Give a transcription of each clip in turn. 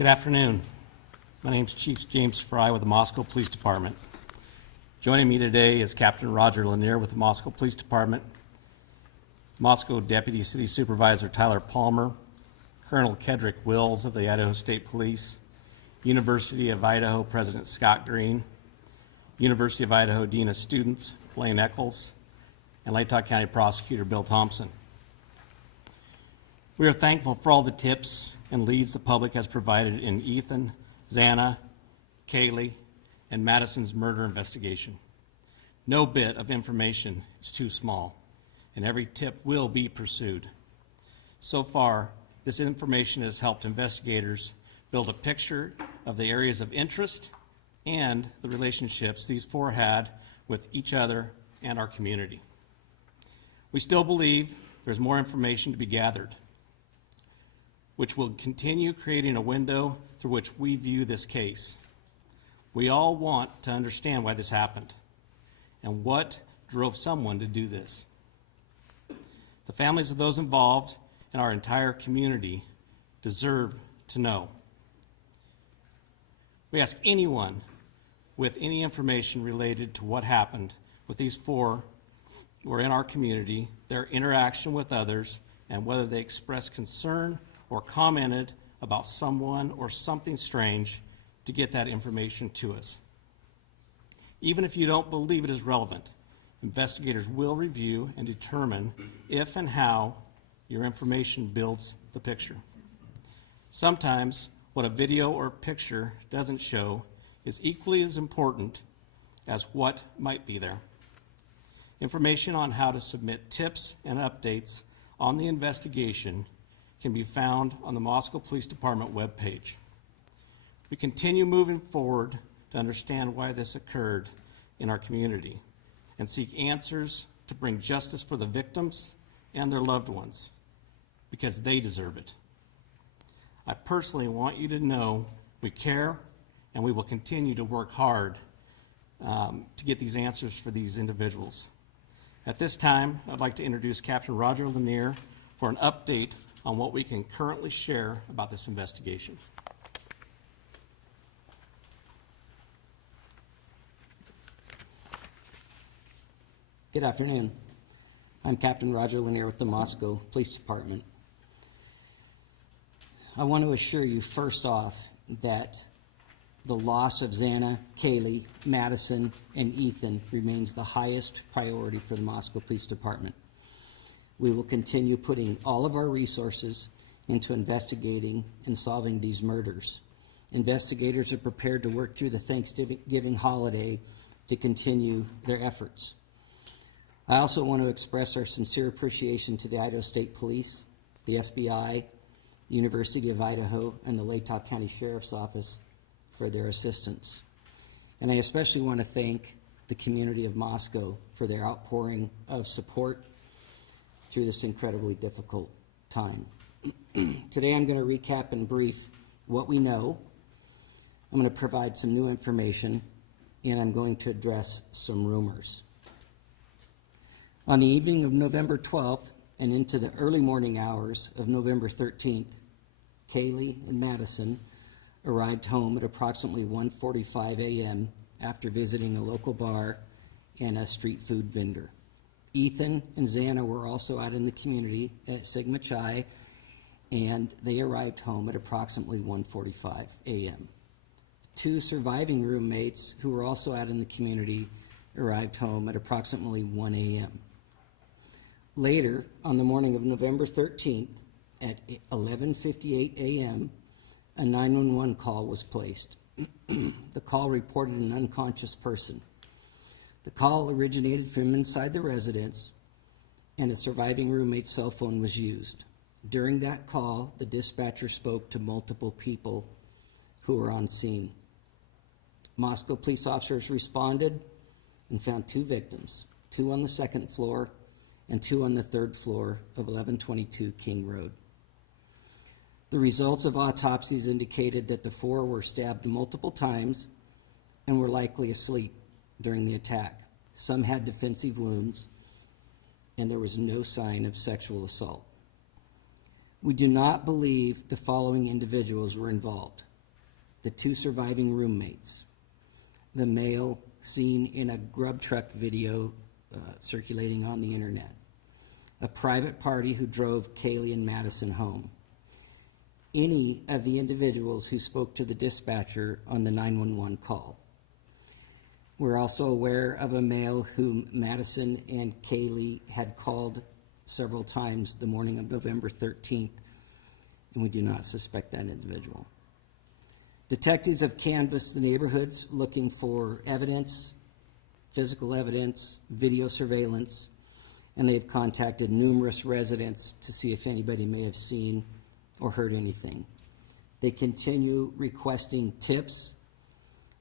Good afternoon. My name is Chief James Fry with the Moscow Police Department. Joining me today is Captain Roger Lanier with the Moscow Police Department, Moscow Deputy City Supervisor Tyler Palmer, Colonel Kedrick Wills of the Idaho State Police, University of Idaho President Scott Green, University of Idaho Dean of Students Blaine Eccles, and Latah County Prosecutor Bill Thompson. We are thankful for all the tips and leads the public has provided in Ethan, Xana, Kaylee, and Madison's murder investigation. No bit of information is too small, and every tip will be pursued. So far, this information has helped investigators build a picture of the areas of interest and the relationships these four had with each other and our community. We still believe there's more information to be gathered, which will continue creating a window through which we view this case. We all want to understand why this happened and what drove someone to do this. The families of those involved and our entire community deserve to know. We ask anyone with any information related to what happened with these four who are in our community, their interaction with others, and whether they expressed concern or commented about someone or something strange, to get that information to us. Even if you don't believe it is relevant, investigators will review and determine if and how your information builds the picture. Sometimes what a video or picture doesn't show is equally as important as what might be there. Information on how to submit tips and updates on the investigation can be found on the Moscow Police Department webpage. We continue moving forward to understand why this occurred in our community and seek answers to bring justice for the victims and their loved ones, because they deserve it. I personally want you to know we care, and we will continue to work hard to get these answers for these individuals. At this time, I'd like to introduce Captain Roger Lanier for an update on what we can currently share about this investigation. Good afternoon. I'm Captain Roger Lanier with the Moscow Police Department. I want to assure you first off that the loss of Xana, Kaylee, Madison, and Ethan remains the highest priority for the Moscow Police Department. We will continue putting all of our resources into investigating and solving these murders. Investigators are prepared to work through the Thanksgiving holiday to continue their efforts. I also want to express our sincere appreciation to the Idaho State Police, the FBI, the University of Idaho, and the Latah County Sheriff's Office for their assistance. And I especially want to thank the community of Moscow for their outpouring of support through this incredibly difficult time. Today I'm going to recap in brief what we know. I'm going to provide some new information, and I'm going to address some rumors. On the evening of November 12th and into the early morning hours of November 13th, Kaylee and Madison arrived home at approximately 1:45 a.m. after visiting a local bar and a street food vendor. Ethan and Xana were also out in the community at Sigma Chi, and they arrived home at approximately 1:45 a.m. Two surviving roommates who were also out in the community arrived home at approximately 1 a.m. Later, on the morning of November 13th, at 11:58 a.m., a 911 call was placed. The call reported an unconscious person. The call originated from inside the residence, and a surviving roommate's cell phone was used. During that call, the dispatcher spoke to multiple people who were on scene. Moscow police officers responded and found two victims, two on the second floor and two on the third floor of 1122 King Road. The results of autopsies indicated that the four were stabbed multiple times and were likely asleep during the attack. Some had defensive wounds, and there was no sign of sexual assault. We do not believe the following individuals were involved: the 2 surviving roommates, the male seen in a grub truck video circulating on the internet, a private party who drove Kaylee and Madison home, any of the individuals who spoke to the dispatcher on the 911 call. We're also aware of a male whom Madison and Kaylee had called several times the morning of November 13th, and we do not suspect that individual. Detectives have canvassed the neighborhoods looking for evidence, physical evidence, video surveillance, and they've contacted numerous residents to see if anybody may have seen or heard anything. They continue requesting tips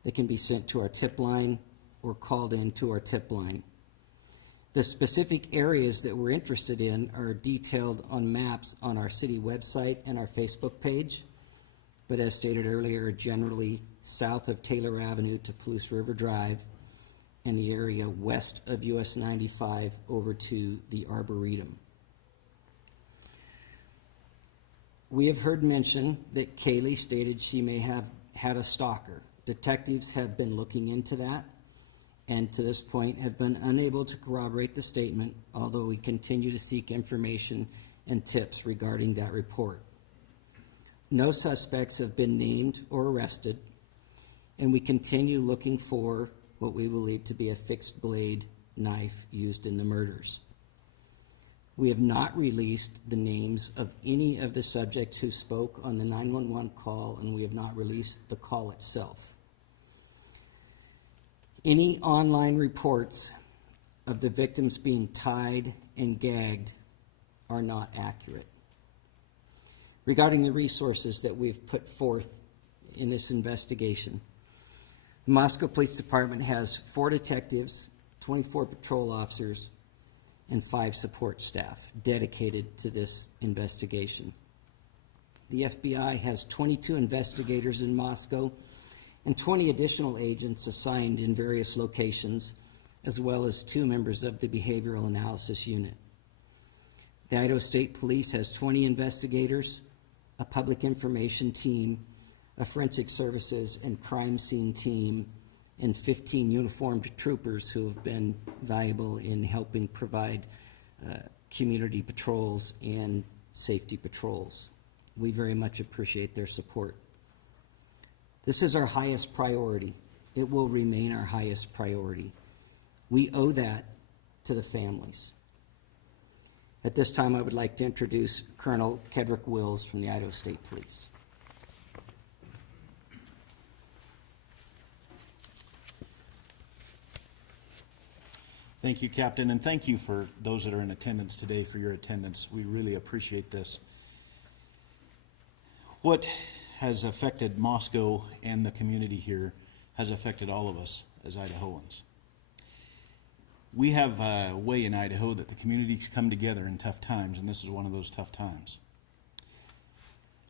that can be sent to our tip line or called in to our tip line. The specific areas that we're interested in are detailed on maps on our city website and our Facebook page, but as stated earlier, generally south of Taylor Avenue to Palouse River Drive and the area west of US 95 over to the Arboretum. We have heard mention that Kaylee stated she may have had a stalker. Detectives have been looking into that, and to this point have been unable to corroborate the statement, although we continue to seek information and tips regarding that report. No suspects have been named or arrested, and we continue looking for what we believe to be a fixed blade knife used in the murders. We have not released the names of any of the subjects who spoke on the 911 call, and we have not released the call itself. Any online reports of the victims being tied and gagged are not accurate. Regarding the resources that we've put forth in this investigation, the Moscow Police Department has 4 detectives, 24 patrol officers, and 5 support staff dedicated to this investigation. The FBI has 22 investigators in Moscow and 20 additional agents assigned in various locations, as well as 2 members of the Behavioral Analysis Unit. The Idaho State Police has 20 investigators, a public information team, a forensic services and crime scene team, and 15 uniformed troopers who have been valuable in helping provide community patrols and safety patrols. We very much appreciate their support. This is our highest priority. It will remain our highest priority. We owe that to the families. At this time, I would like to introduce Colonel Kedrick Wills from the Idaho State Police. Thank you, Captain, and thank you for those that are in attendance today for your attendance. We really appreciate this. What has affected Moscow and the community here has affected all of us as Idahoans. We have a way in Idaho that the communities come together in tough times, and this is one of those tough times.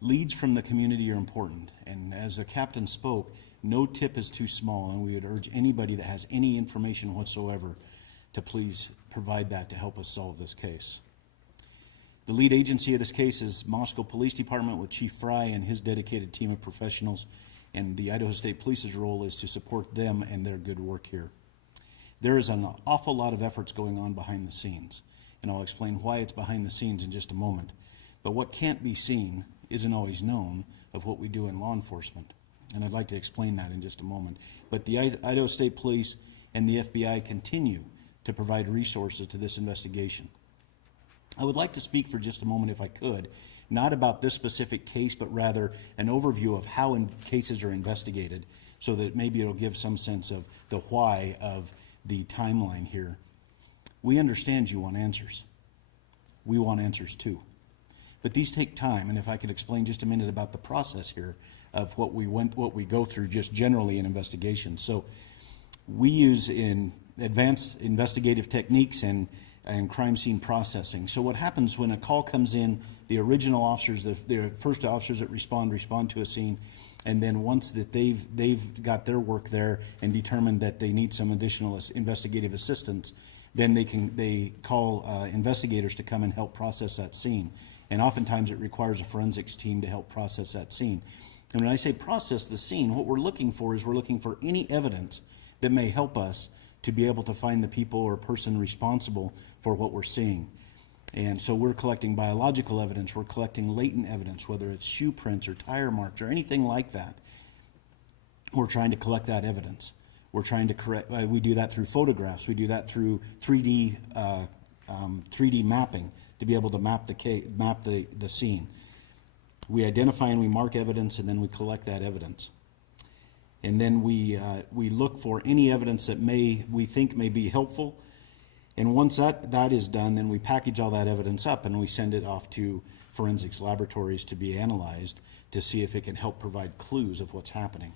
Leads from the community are important, and as the captain spoke, no tip is too small, and we would urge anybody that has any information whatsoever to please provide that to help us solve this case. The lead agency of this case is Moscow Police Department with Chief Fry and his dedicated team of professionals, and the Idaho State Police's role is to support them and their good work here. There is an awful lot of efforts going on behind the scenes, and I'll explain why it's behind the scenes in just a moment. But what can't be seen isn't always known of what we do in law enforcement, and I'd like to explain that in just a moment. But the Idaho State Police and the FBI continue to provide resources to this investigation. I would like to speak for just a moment, if I could, not about this specific case, but rather an overview of how cases are investigated, so that maybe it'll give some sense of the why of the timeline here. We understand you want answers. We want answers too. But these take time, and if I could explain just a minute about the process here of what we go through just generally in investigations. So we use in advanced investigative techniques and crime scene processing. So what happens when a call comes in, the original officers, the first officers that respond to a scene, and then once that they've got their work there and determined that they need some additional investigative assistance, then they call investigators to come and help process that scene. And oftentimes it requires a forensics team to help process that scene. And when I say process the scene, what we're looking for is we're looking for any evidence that may help us to be able to find the people or person responsible for what we're seeing. And so we're collecting biological evidence, we're collecting latent evidence, whether it's shoe prints or tire marks or anything like that. We're trying to collect that evidence. We're trying to correct, we do that through photographs, we do that through 3D mapping to be able to map the scene. We identify and we mark evidence, and then we collect that evidence. And then we look for any evidence that we think may be helpful. And once that is done, then we package all that evidence up and we send it off to forensics laboratories to be analyzed to see if it can help provide clues of what's happening.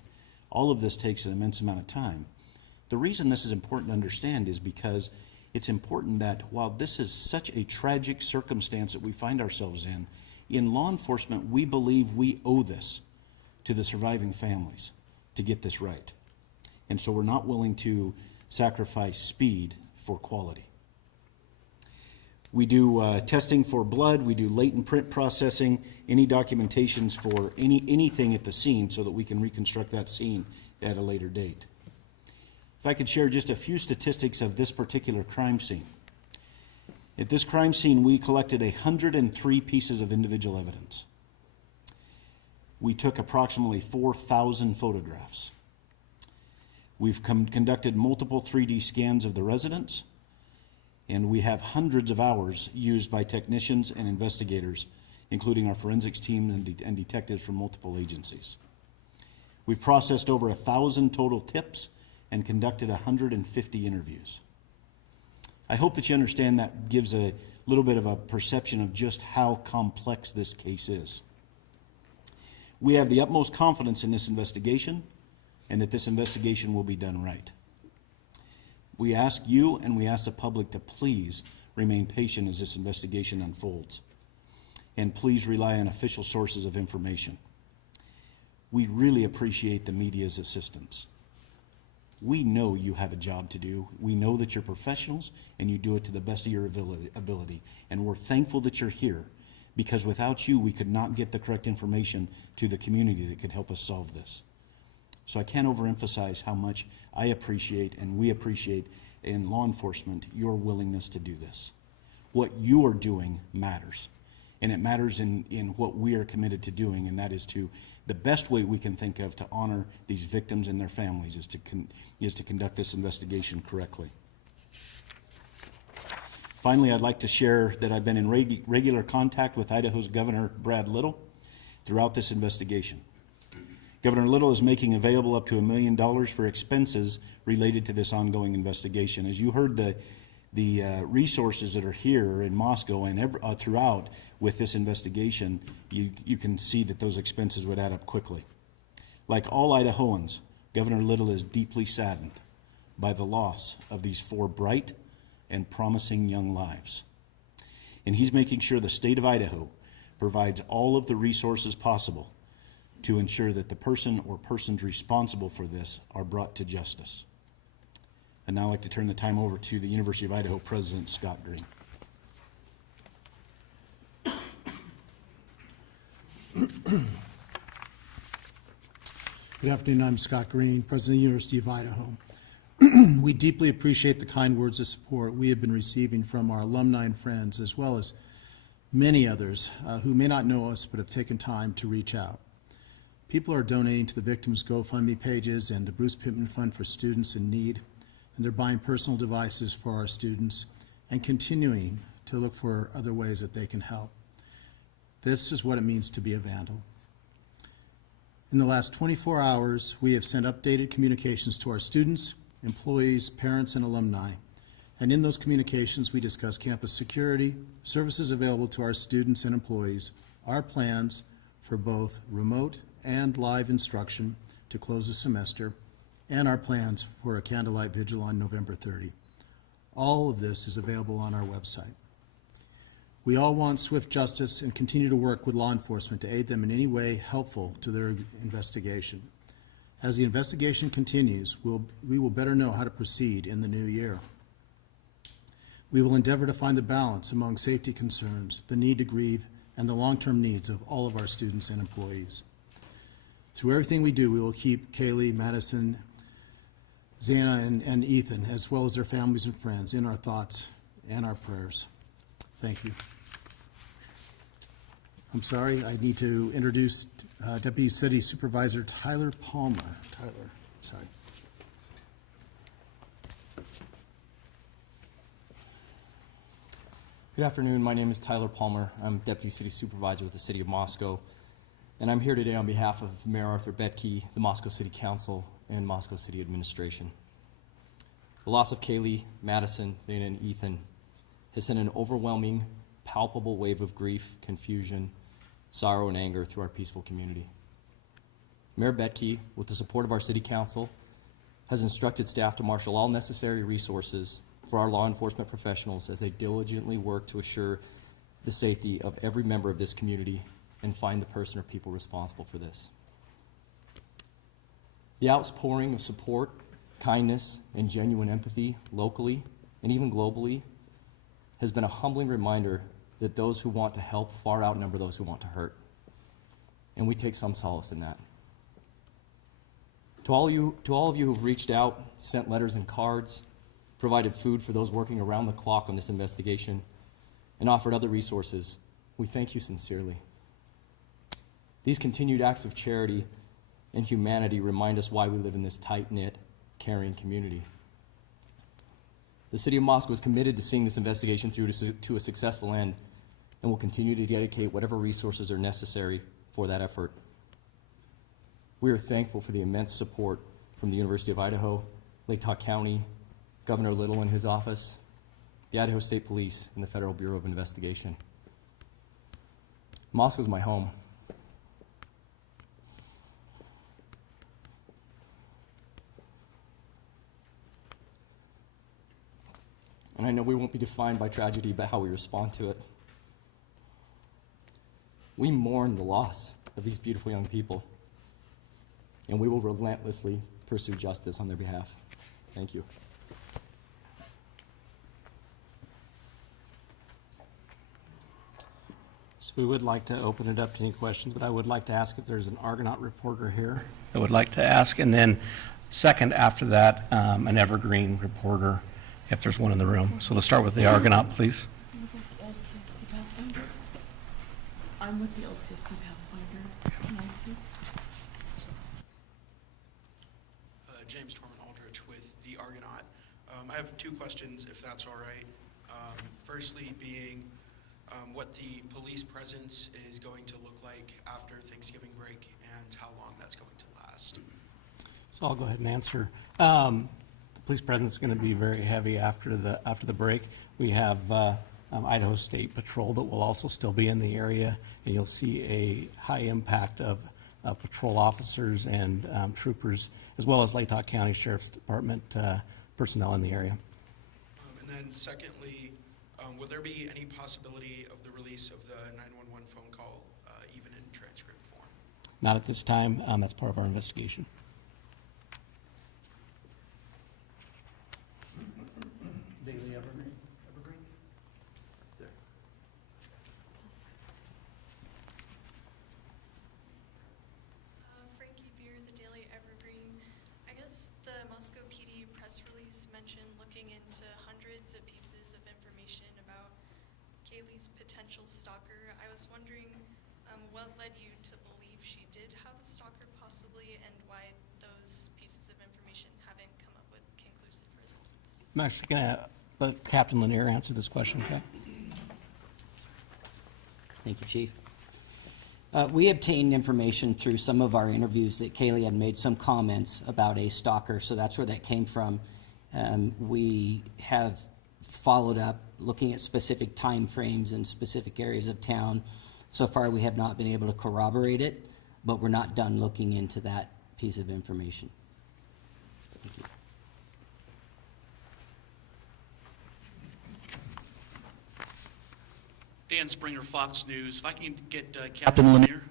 All of this takes an immense amount of time. The reason this is important to understand is because it's important that while this is such a tragic circumstance that we find ourselves in law enforcement, we believe we owe this to the surviving families to get this right. And so we're not willing to sacrifice speed for quality. We do testing for blood, we do latent print processing, any documentations for anything at the scene so that we can reconstruct that scene at a later date. If I could share just a few statistics of this particular crime scene. At this crime scene, we collected 103 pieces of individual evidence. We took approximately 4,000 photographs. We've conducted multiple 3D scans of the residence, and we have hundreds of hours used by technicians and investigators, including our forensics team and detectives from multiple agencies. We've processed over 1,000 total tips and conducted 150 interviews. I hope that you understand that gives a little bit of a perception of just how complex this case is. We have the utmost confidence in this investigation and that this investigation will be done right. We ask you and we ask the public to please remain patient as this investigation unfolds. And please rely on official sources of information. We really appreciate the media's assistance. We know you have a job to do. We know that you're professionals and you do it to the best of your ability. And we're thankful that you're here, because without you, we could not get the correct information to the community that could help us solve this. So I can't overemphasize how much I appreciate and we appreciate in law enforcement your willingness to do this. What you are doing matters. And it matters in what we are committed to doing, and that is to the best way we can think of to honor these victims and their families is to conduct this investigation correctly. Finally, I'd like to share that I've been in regular contact with Idaho's Governor Brad Little throughout this investigation. Governor Little is making available up to $1 million for expenses related to this ongoing investigation. As you heard, the resources that are here in Moscow and throughout with this investigation, you can see that those expenses would add up quickly. Like all Idahoans, Governor Little is deeply saddened by the loss of these 4 bright and promising young lives. And he's making sure the state of Idaho provides all of the resources possible to ensure that the person or persons responsible for this are brought to justice. And now I'd like to turn the time over to the University of Idaho President Scott Green. Good afternoon, I'm Scott Green, President of the University of Idaho. We deeply appreciate the kind words of support we have been receiving from our alumni and friends, as well as many others who may not know us but have taken time to reach out. People are donating to the victims' GoFundMe pages and the Bruce Pittman Fund for Students in Need, and they're buying personal devices for our students and continuing to look for other ways that they can help. This is what it means to be a vandal. In the last 24 hours, we have sent updated communications to our students, employees, parents, and alumni. And in those communications, we discuss campus security, services available to our students and employees, our plans for both remote and live instruction to close the semester, and our plans for a candlelight vigil on November 30. All of this is available on our website. We all want swift justice and continue to work with law enforcement to aid them in any way helpful to their investigation. As the investigation continues, we will better know how to proceed in the new year. We will endeavor to find the balance among safety concerns, the need to grieve, and the long-term needs of all of our students and employees. Through everything we do, we will keep Kaylee, Madison, Xana, and Ethan, as well as their families and friends, in our thoughts and our prayers. Thank you. I'm sorry, I need to introduce Deputy City Supervisor Tyler Palmer. Tyler, sorry. Good afternoon. My name is Tyler Palmer. I'm Deputy City Supervisor with the City of Moscow, and I'm here today on behalf of Mayor Arthur Betke, the Moscow City Council, and Moscow City Administration. The loss of Kaylee, Madison, Xana, and Ethan has sent an overwhelming, palpable wave of grief, confusion, sorrow, and anger through our peaceful community. Mayor Betke, with the support of our City Council, has instructed staff to marshal all necessary resources for our law enforcement professionals as they diligently work to assure the safety of every member of this community and find the person or people responsible for this. The outpouring of support, kindness, and genuine empathy locally and even globally has been a humbling reminder that those who want to help far outnumber those who want to hurt. And we take some solace in that. To all of you who've reached out, sent letters and cards, provided food for those working around the clock on this investigation, and offered other resources, we thank you sincerely. These continued acts of charity and humanity remind us why we live in this tight-knit, caring community. The City of Moscow is committed to seeing this investigation through to a successful end and will continue to dedicate whatever resources are necessary for that effort. We are thankful for the immense support from the University of Idaho, Lake Tahoe County, Governor Little and his office, the Idaho State Police, and the Federal Bureau of Investigation. Moscow is my home. And I know we won't be defined by tragedy, but how we respond to it. We mourn the loss of these beautiful young people, and we will relentlessly pursue justice on their behalf. Thank you. So we would like to open it up to any questions, but I would like to ask if there's an Argonaut reporter here that would like to ask, and then second after that, an Evergreen reporter, if there's one in the room. So let's start with the Argonaut, please. LCSC Pathfinder. I'm with the LCSC Pathfinder. Can I speak? James Torman Aldrich with the Argonaut. I have two questions, if that's all right. Firstly being what the police presence is going to look like after Thanksgiving break and how long that's going to last. So I'll go ahead and answer. The police presence is going to be very heavy after the break. We have Idaho State Patrol that will also still be in the area, and you'll see a high impact of patrol officers and troopers, as well as Lake Tahoe County Sheriff's Department personnel in the area. And then secondly, would there be any possibility of the release of the 911 phone call even in transcript form? Not at this time. That's part of our investigation. Daily Evergreen? There. Frankie Beer, the Daily Evergreen. I guess the Moscow PD press release mentioned looking into hundreds of pieces of information about Kaylee's potential stalker. I was wondering what led you to believe she did have a stalker possibly, and why those pieces of information haven't come up with conclusive results. I'm actually going to let Captain Lanier answer this question, okay? Thank you, Chief. We obtained information through some of our interviews that Kaylee had made some comments about a stalker, so that's where that came from. We have followed up looking at specific time frames in specific areas of town. So far, we have not been able to corroborate it, but we're not done looking into that piece of information. Thank you. Dan Springer, Fox News. If I can get Captain Lanier.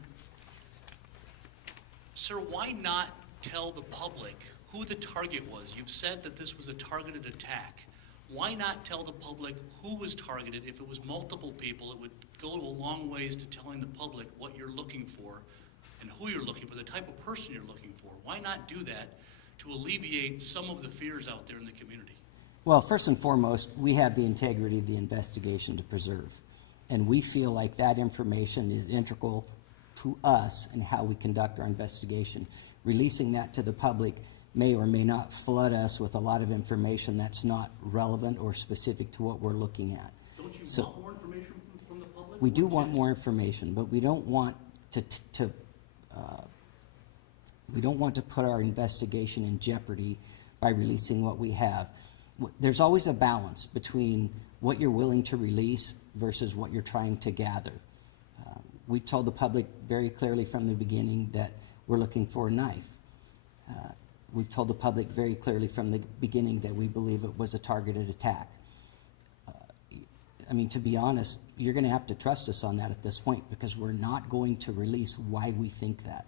Sir, why not tell the public who the target was? You've said that this was a targeted attack. Why not tell the public who was targeted? If it was multiple people, it would go a long ways to telling the public what you're looking for and who you're looking for, the type of person you're looking for. Why not do that to alleviate some of the fears out there in the community? Well, first and foremost, we have the integrity of the investigation to preserve. And we feel like that information is integral to us and how we conduct our investigation. Releasing that to the public may or may not flood us with a lot of information that's not relevant or specific to what we're looking at. Don't you So- want more information from the public? We do Or want just- more information, but we don't want to put our investigation in jeopardy by releasing what we have. There's always a balance between what you're willing to release versus what you're trying to gather. We told the public very clearly from the beginning that we're looking for a knife. We've told the public very clearly from the beginning that we believe it was a targeted attack. I mean, to be honest, you're going to have to trust us on that at this point, because we're not going to release why we think that.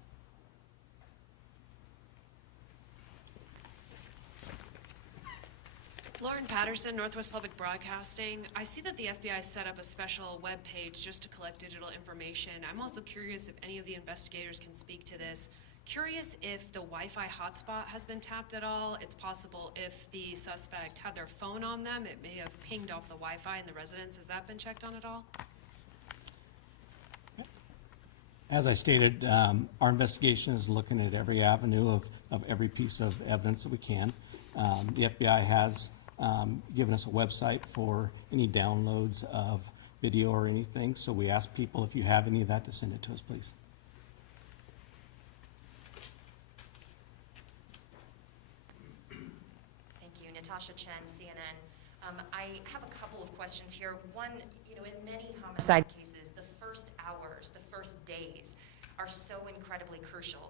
Lauren Patterson, Northwest Public Broadcasting. I see that the FBI set up a special web page just to collect digital information. I'm also curious if any of the investigators can speak to this. Curious if the Wi-Fi hotspot has been tapped at all. It's possible if the suspect had their phone on them, it may have pinged off the Wi-Fi in the residence. Has that been checked on at all? As I stated, our investigation is looking at every avenue of every piece of evidence that we can. The FBI has given us a website for any downloads of video or anything, so we ask people, if you have any of that, to send it to us, please. Thank you. Natasha Chen, CNN. I have a couple of questions here. One, in many homicide cases, the first hours, the first days are so incredibly crucial.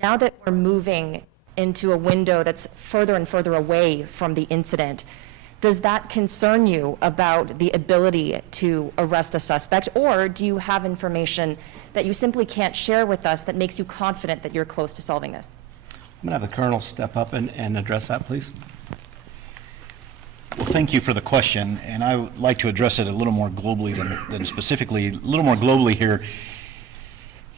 Now that we're moving into a window that's further and further away from the incident, does that concern you about the ability to arrest a suspect, or do you have information that you simply can't share with us that makes you confident that you're close to solving this? I'm going to have the Colonel step up and address that, please. Well, thank you for the question, and I would like to address it a little more globally than specifically. A little more globally here.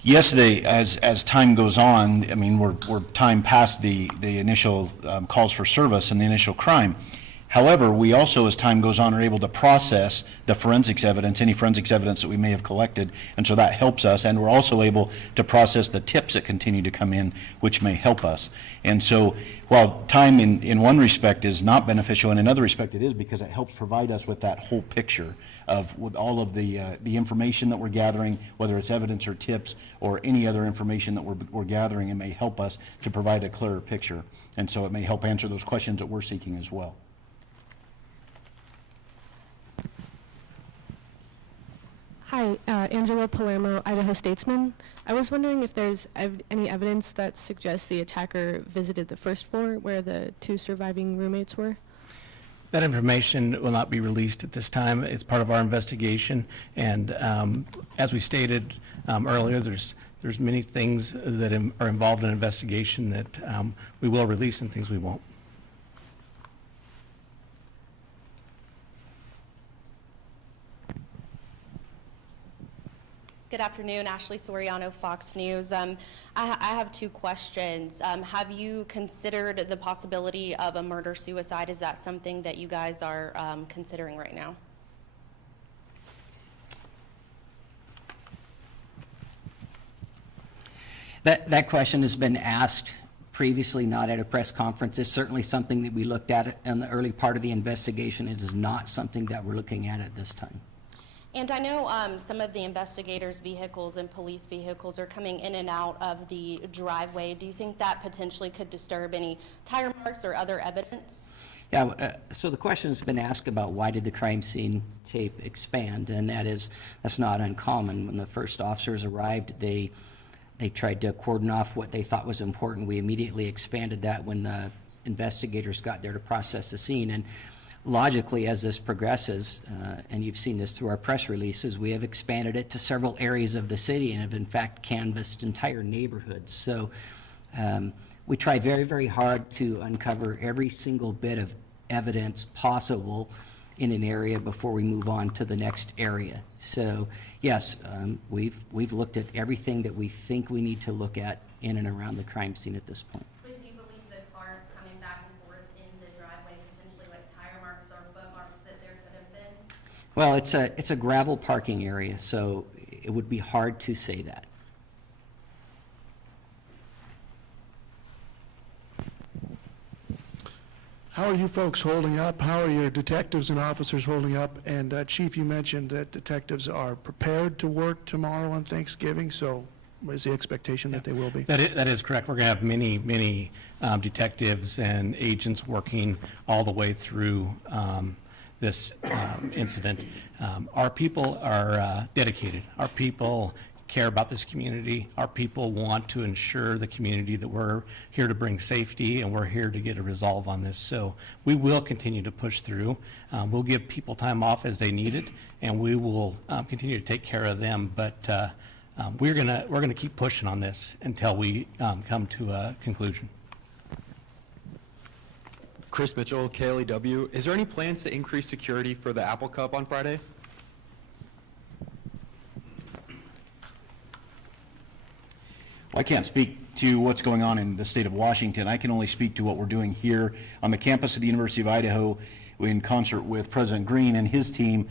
Yesterday, as time goes on, I mean, we're time past the initial calls for service and the initial crime. However, we also, as time goes on, are able to process the forensics evidence, any forensics evidence that we may have collected, and so that helps us. And we're also able to process the tips that continue to come in, which may help us. And so, while time in one respect is not beneficial, in another respect it is, because it helps provide us with that whole picture with all of the information that we're gathering, whether it's evidence or tips or any other information that we're gathering. It may help us to provide a clearer picture, and so it may help answer those questions that we're seeking as well. Hi, Angela Palermo, Idaho Statesman. I was wondering if there's any evidence that suggests the attacker visited the first floor where the two surviving roommates were? That information will not be released at this time. It's part of our investigation, and as we stated earlier, there's many things that are involved in an investigation that we will release and things we won't. Good afternoon, Ashley Soriano, Fox News. I have two questions. Have you considered the possibility of a murder-suicide? Is that something that you guys are considering right now? That question has been asked previously, not at a press conference. It's certainly something that we looked at in the early part of the investigation. It is not something that we're looking at this time. And I know some of the investigators' vehicles and police vehicles are coming in and out of the driveway. Do you think that potentially could disturb any tire marks or other evidence? Yeah, so the question has been asked about why did the crime scene tape expand, and that's not uncommon. When the first officers arrived, they tried to cordon off what they thought was important. We immediately expanded that when the investigators got there to process the scene. And logically, as this progresses, and you've seen this through our press releases, we have expanded it to several areas of the city and have in fact canvassed entire neighborhoods. So we try very, very hard to uncover every single bit of evidence possible in an area before we move on to the next area. So, yes, we've looked at everything that we think we need to look at in and around the crime scene at this point. But do you believe the cars coming back and forth in the driveway, potentially like tire marks or foot marks that there could have been? Well, it's a gravel parking area, so it would be hard to say that. How are you folks holding up? How are your detectives and officers holding up? And Chief, you mentioned that detectives are prepared to work tomorrow on Thanksgiving, so is the expectation that they will be? That is correct. We're going to have many detectives and agents working all the way through this incident. Our people are dedicated. Our people care about this community. Our people want to ensure the community that we're here to bring safety and we're here to get a resolve on this. So we will continue to push through. We'll give people time off as they need it, and we will continue to take care of them. But we're gonna keep pushing on this until we come to a conclusion. Chris Mitchell, KLEW. Is there any plans to increase security for the Apple Cup on Friday? Well, I can't speak to what's going on in the state of Washington. I can only speak to what we're doing here on the campus of the University of Idaho in concert with President Green and his team.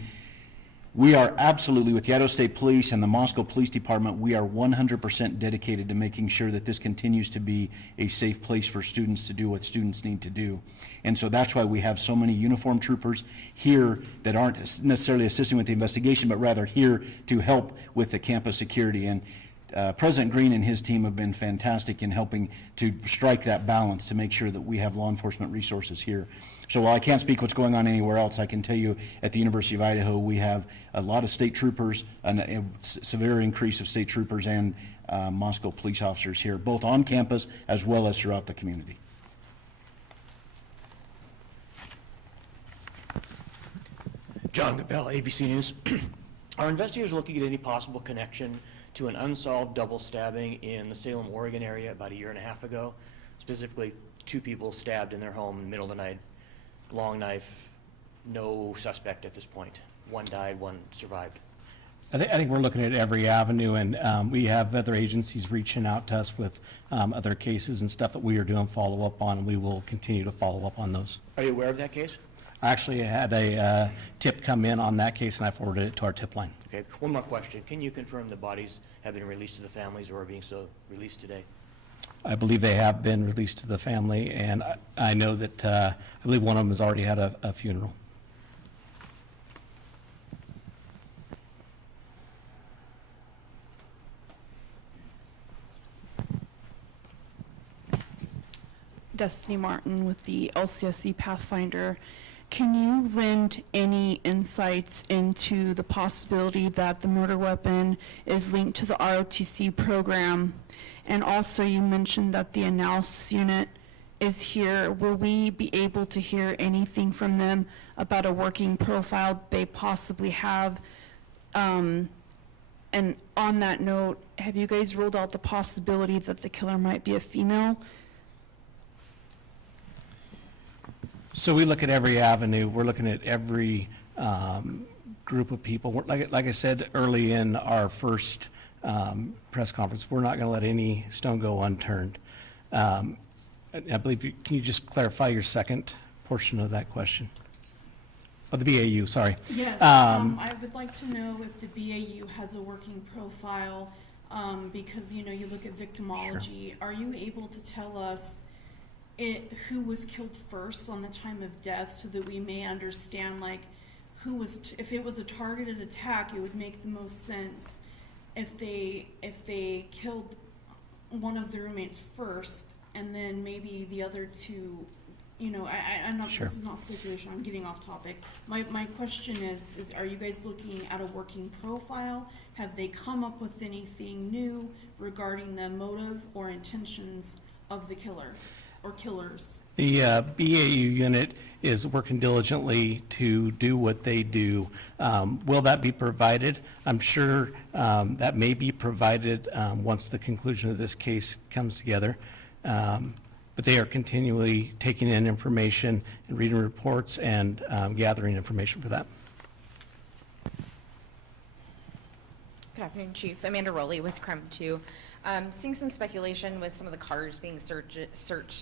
We are absolutely, with the Idaho State Police and the Moscow Police Department, we are 100% dedicated to making sure that this continues to be a safe place for students to do what students need to do. And so that's why we have so many uniformed troopers here that aren't necessarily assisting with the investigation, but rather here to help with the campus security. And President Green and his team have been fantastic in helping to strike that balance to make sure that we have law enforcement resources here. So while I can't speak what's going on anywhere else, I can tell you at the University of Idaho we have a lot of state troopers, a severe increase of state troopers and Moscow police officers here, both on campus as well as throughout the community. John Gabell, ABC News. Are investigators looking at any possible connection to an unsolved double stabbing in the Salem, Oregon area about a year and a half ago? Specifically, 2 people stabbed in their home in the middle of the night, long knife, no suspect at this point. One died, one survived. I think we're looking at every avenue, and we have other agencies reaching out to us with other cases and stuff that we are doing follow-up on, and we will continue to follow up on those. Are you aware of that case? I actually had a tip come in on that case, and I forwarded it to our tip line. Okay, one more question. Can you confirm the bodies have been released to the families or are being so released today? I believe they have been released to the family, and I know that I believe one of them has already had a funeral. Destiny Martin with the LCSC Pathfinder. Can you lend any insights into the possibility that the murder weapon is linked to the ROTC program? And also you mentioned that the analysis unit is here. Will we be able to hear anything from them about a working profile they possibly have? And on that note, have you guys ruled out the possibility that the killer might be a female? So we look at every avenue. We're looking at every group of people. Like I said early in our first press conference, we're not going to let any stone go unturned. I believe, can you just clarify your second portion of that question? Oh, the BAU, sorry. Yes, I would like to know if the BAU has a working profile, because, you know, you look at victimology. Sure. Are you able to tell us who was killed first on the time of death so that we may understand, like, who was, if it was a targeted attack, it would make the most sense if they killed one of the roommates first and then maybe the other two, you know, I'm not, sure. This is not speculation, I'm getting off topic. My question is are you guys looking at a working profile? Have they come up with anything new regarding the motive or intentions of the killer or killers? The BAU unit is working diligently to do what they do. Will that be provided? I'm sure that may be provided once the conclusion of this case comes together. but they are continually taking in information and reading reports and gathering information for that. Good afternoon, Chief. Amanda Rowley with KREM 2. Seeing some speculation with some of the cars being searched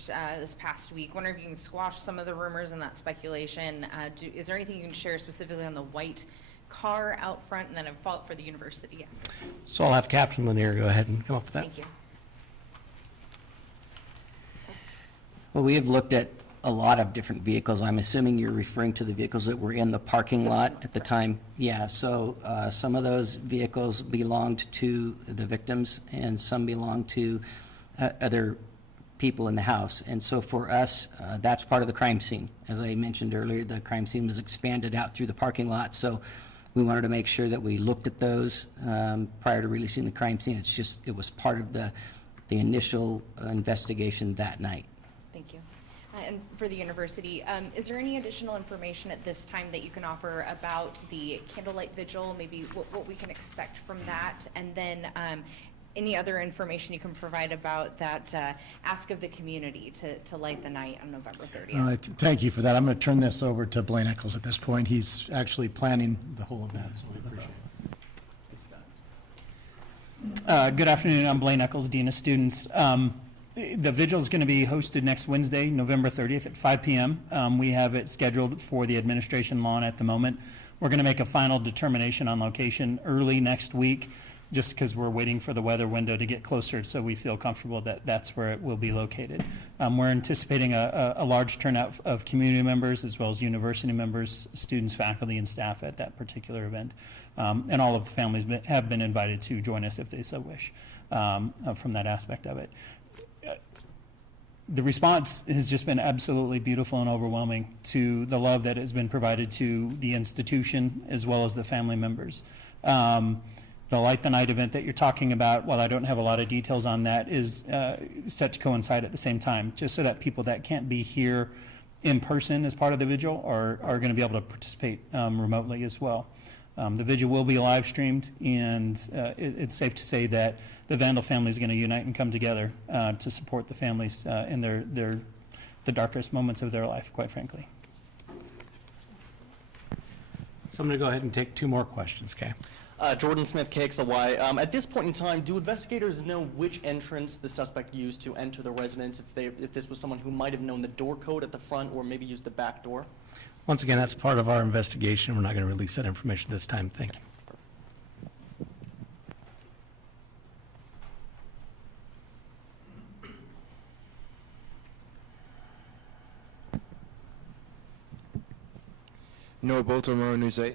this past week. Wondering if you can squash some of the rumors and that speculation. Is there anything you can share specifically on the white car out front, and then a follow-up for the university? So I'll have Captain Lanier go ahead and come up with that. Thank you. Well, we have looked at a lot of different vehicles. I'm assuming you're referring to the vehicles that were in the parking lot at the time. Yeah, so some of those vehicles belonged to the victims and some belonged to other people in the house. And so for us, that's part of the crime scene. As I mentioned earlier, the crime scene was expanded out through the parking lot. So we wanted to make sure that we looked at those prior to releasing the crime scene. It was part of the initial investigation that night. Thank you. And for the university, is there any additional information at this time that you can offer about the candlelight vigil, maybe what we can expect from that? And then any other information you can provide about that ask of the community to light the night on November 30th? Thank you for that. I'm going to turn this over to Blaine Eccles at this point. He's actually planning the whole event, so we appreciate it. Good afternoon. I'm Blaine Eccles, Dean of Students. The vigil is going to be hosted next Wednesday, November 30th at 5 p.m. We have it scheduled for the administration lawn at the moment. We're going to make a final determination on location early next week, just because we're waiting for the weather window to get closer, so we feel comfortable that that's where it will be located. We're anticipating a large turnout of community members as well as university members, students, faculty, and staff at that particular event. And all of the families have been invited to join us if they so wish from that aspect of it. The response has just been absolutely beautiful and overwhelming to the love that has been provided to the institution as well as the family members. The Light the Night event that you're talking about, while I don't have a lot of details on that, is set to coincide at the same time, just so that people that can't be here in person as part of the vigil are going to be able to participate remotely as well. The vigil will be live streamed, and it's safe to say that the Vandal family is going to unite and come together to support the families in the darkest moments of their life, quite frankly. So I'm going to go ahead and take two more questions, okay? Jordan Smith, KXLY. At this point in time, do investigators know which entrance the suspect used to enter the residence, if this was someone who might have known the door code at the front or maybe used the back door? Once again, that's part of our investigation. We're not going to release that information this time. Thank you. Noah Baltimore, News 8.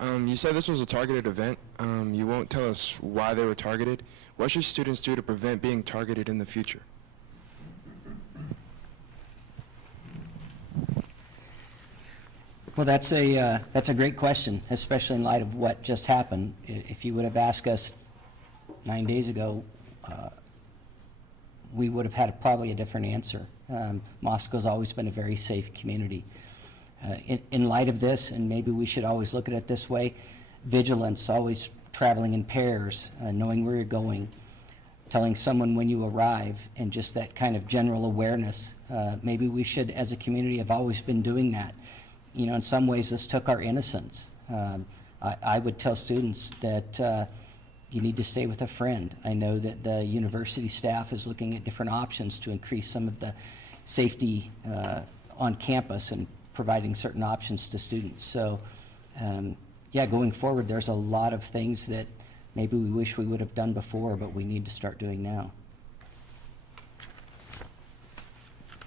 You said this was a targeted event. You won't tell us why they were targeted. What should students do to prevent being targeted in the future? Well, that's a great question, especially in light of what just happened. If you would have asked us 9 days ago, we would have had probably a different answer. Moscow's always been a very safe community. In light of this, and maybe we should always look at it this way, vigilance, always traveling in pairs, knowing where you're going, telling someone when you arrive, and just that kind of general awareness. Maybe we should, as a community, have always been doing that. You know, in some ways, this took our innocence. I would tell students that you need to stay with a friend. I know that the university staff is looking at different options to increase some of the safety on campus and providing certain options to students. So, yeah, going forward, there's a lot of things that maybe we wish we would have done before, but we need to start doing now.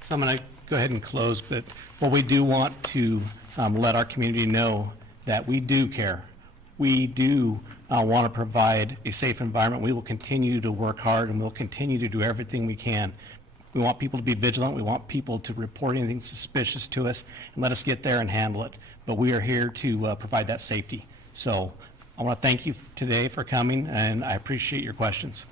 So I'm going to go ahead and close, but what we do want to let our community know that we do care. We do want to provide a safe environment. We will continue to work hard, and we'll continue to do everything we can. We want people to be vigilant. We want people to report anything suspicious to us and let us get there and handle it. But we are here to provide that safety. So I want to thank you today for coming, and I appreciate your questions.